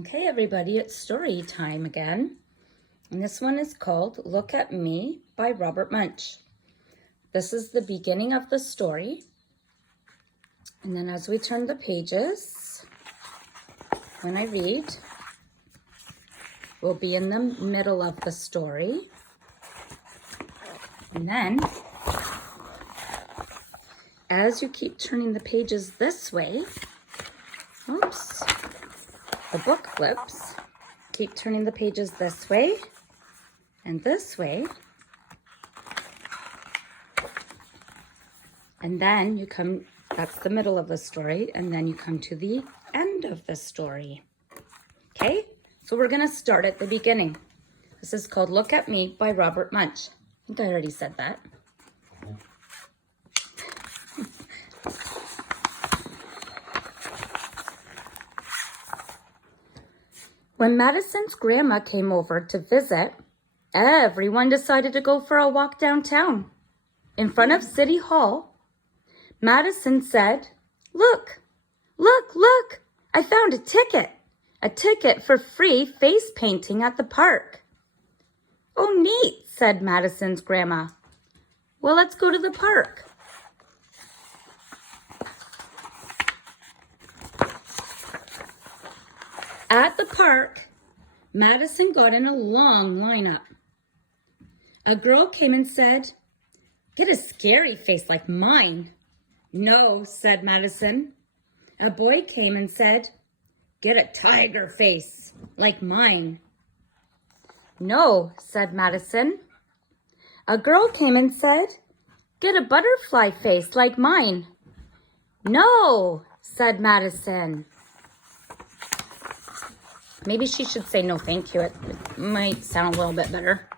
Okay, everybody, it's story time again. And this one is called Look at Me by Robert Munch. This is the beginning of the story. And then as we turn the pages, when I read, we'll be in the middle of the story. And then, as you keep turning the pages this way, oops, the book flips. Keep turning the pages this way and this way. And then you come, that's the middle of the story, and then you come to the end of the story. Okay, so we're gonna start at the beginning. This is called Look at Me by Robert Munch. I think I already said that. When Madison's grandma came over to visit, everyone decided to go for a walk downtown. In front of City Hall, Madison said, "Look, look, look, I found a ticket for free face painting at the park." "Oh, neat," said Madison's grandma. "Well, let's go to the park." At the park, Madison got in a long lineup. A girl came and said, "Get a scary face like mine." "No," said Madison. A boy came and said, "Get a tiger face like mine." "No," said Madison. A girl came and said, "Get a butterfly face like mine." "No," said Madison. Maybe she should say no thank you. It might sound a little bit better.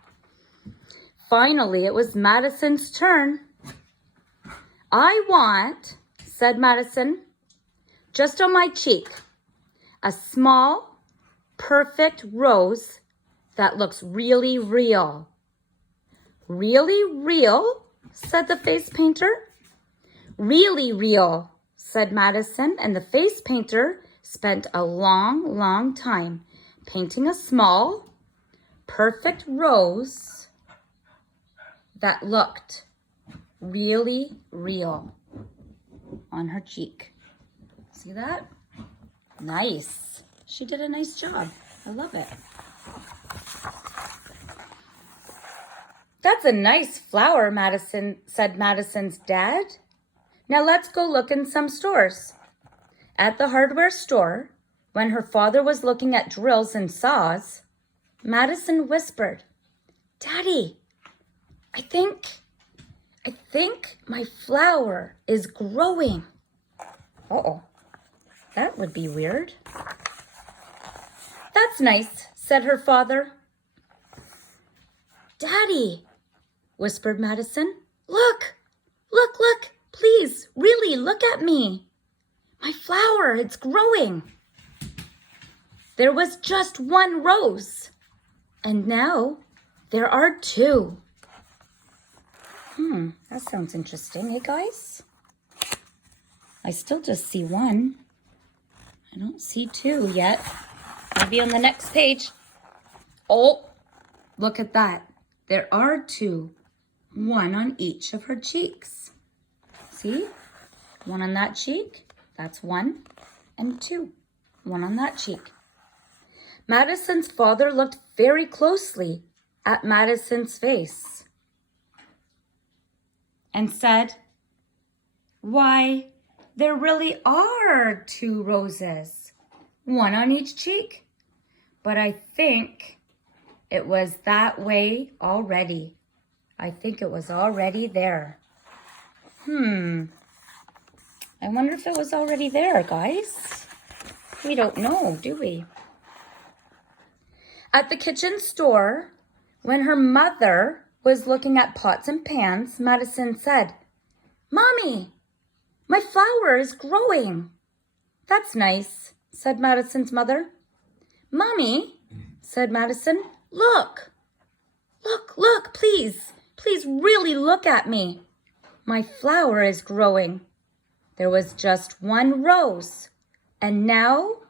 Finally, it was Madison's turn. "I want," said Madison, "just on my cheek, a small, perfect rose that looks really real." "Really real?" said the face painter. "Really real," said Madison, and the face painter spent a long, long time painting a small, perfect rose that looked really real on her cheek. See that? Nice. She did a nice job. I love it. "That's a nice flower," said Madison's dad. "Now let's go look in some stores." At the hardware store, when her father was looking at drills and saws, Madison whispered, "Daddy, I think my flower is growing." Uh-oh, that would be weird. "That's nice," said her father. "Daddy," whispered Madison, look, please, really look at me. My flower, it's growing." There was just one rose, and now there are two. That sounds interesting, hey guys? I still just see one. I don't see two yet. Maybe on the next page. Oh, look at that. There are two, one on each of her cheeks. See? One on that cheek. That's one, and two, one on that cheek. Madison's father looked very closely at Madison's face and said, "Why, there really are two roses, one on each cheek. But I think it was that way already. I think it was already there." I wonder if it was already there, guys. We don't know, do we? At the kitchen store, when her mother was looking at pots and pans, Madison said, "Mommy, my flower is growing." "That's nice," said Madison's mother. "Mommy," said Madison, look, please really look at me. My flower is growing. There was just one rose, and now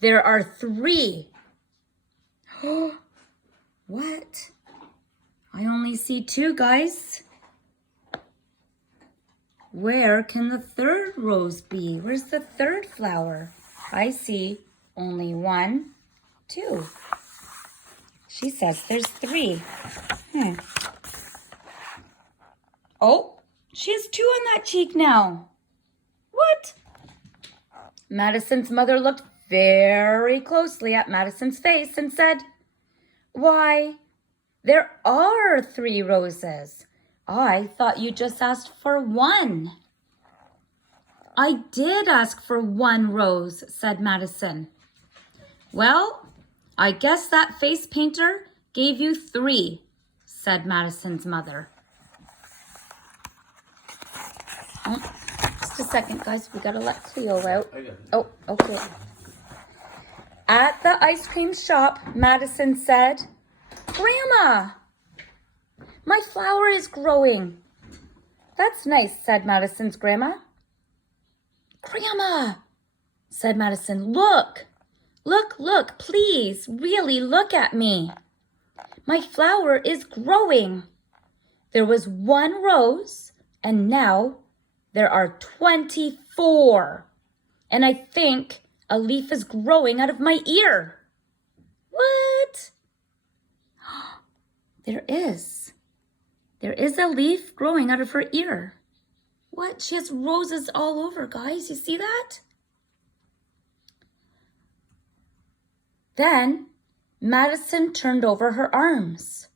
There are 3. What? I only see 2, guys. Where can the 3rd rose be? Where's the 3rd flower? I see only 1, 2. She says there's 3. Oh, she has 2 on that cheek now. What? Madison's mother looked very closely at Madison's face and said, "Why, there are 3 roses. I thought you just asked for 1. I did ask for 1 rose, said Madison. Well, I guess that face painter gave you 3, said Madison's mother. Oh, just a second, guys. We gotta let Cleo out. Oh, okay. At the ice cream shop, Madison said, "Grandma, my flower is growing." "That's nice," said Madison's grandma. "Grandma," said Madison, look, please, really look at me. My flower is growing. There was 1 rose, and now there are 24. And I think a leaf is growing out of my ear." What? There is. There is a leaf growing out of her ear. What? She has roses all over, guys. You see that? Then Madison turned over her arms.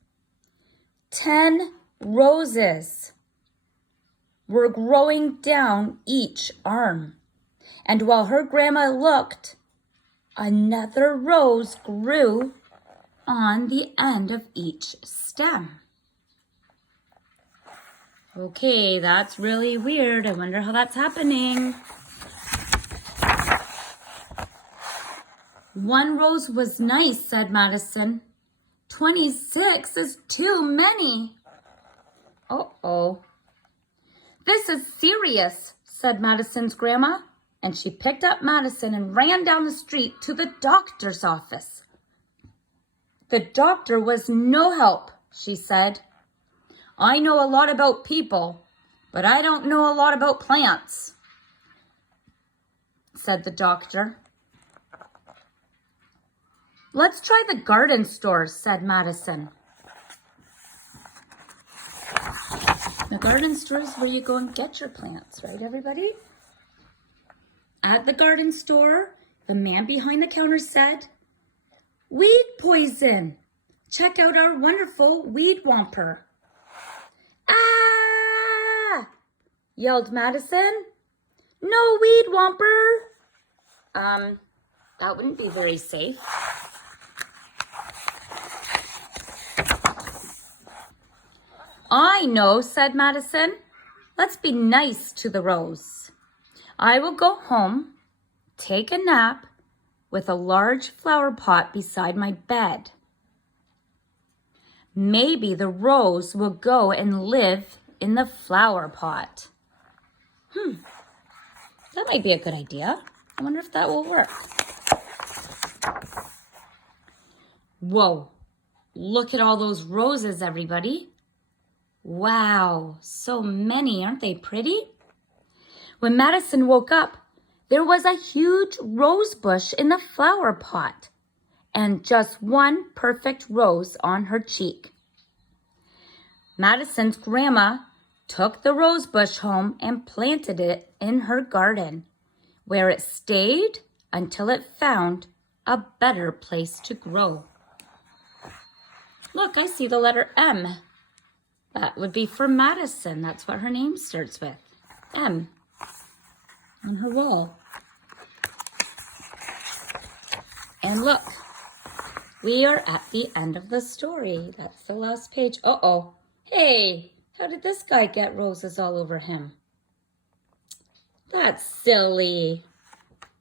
10 roses were growing down each arm. And while her grandma looked, another rose grew on the end of each stem. Okay, that's really weird. I wonder how that's happening. 1 rose was nice, said Madison. 26 is too many. Uh-oh. This is serious, said Madison's grandma. And she picked up Madison and ran down the street to the doctor's office. The doctor was no help, she said. "I know a lot about people, but I don't know a lot about plants," said the doctor. "Let's try the garden store," said Madison. The garden store is where you go and get your plants, right, everybody? At the garden store, the man behind the counter said, "Weed poison! Check out our wonderful weed whomper." "Ah!" yelled Madison. "No weed whomper." That wouldn't be very safe. "I know," said Madison. "Let's be nice to the rose. I will go home, take a nap with a large flower pot beside my bed. Maybe the rose will go and live in the flower pot." That might be a good idea. I wonder if that will work. Whoa, look at all those roses, everybody. Wow, so many, aren't they pretty? When Madison woke up, there was a huge rose bush in the flower pot and just 1 perfect rose on her cheek. Madison's grandma took the rose bush home and planted it in her garden, where it stayed until it found a better place to grow. Look, I see the letter M. That would be for Madison. That's what her name starts with. M. On her wall. And look, we are at the end of the story. That's the last page. Uh-oh. Hey, how did this guy get roses all over him? That's silly.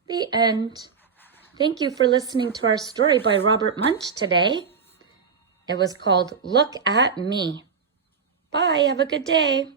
The end. Thank you for listening to our story by Robert Munch today. It was called Look at Me. Bye. Have a good day.